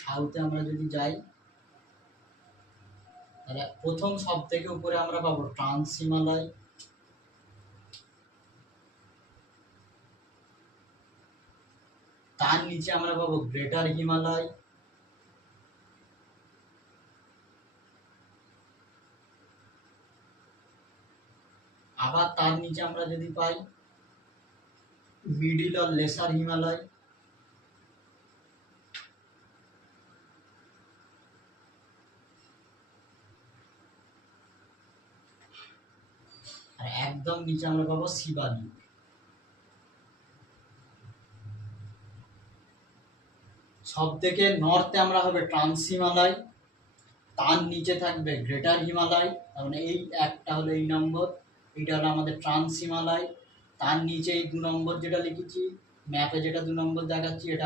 সাউথে আমরা যদি যাই তাহলে প্রথম সব থেকে উপরে আমরা পাবো ট্রান্স হিমালয়, তার নিচে আমরা পাবো গ্রেটার হিমালয়, আবার তার নিচে আমরা যদি পাই মিডিল আর লেসার হিমালয়, আর একদম নিচে আমরা পাবো শিবালিক। সব থেকে নর্থে আমরা হবে ট্রান্স হিমালয়, তার নিচে থাকবে গ্রেটার হিমালয়, তার মানে এই একটা হলো এই নম্বর, এটা হলো আমাদের ট্রান্স হিমালয়, তার নিচে এই 2 নম্বর যেটা লিখেছি ম্যাপে, যেটা 2 নম্বর দেখাচ্ছি এটা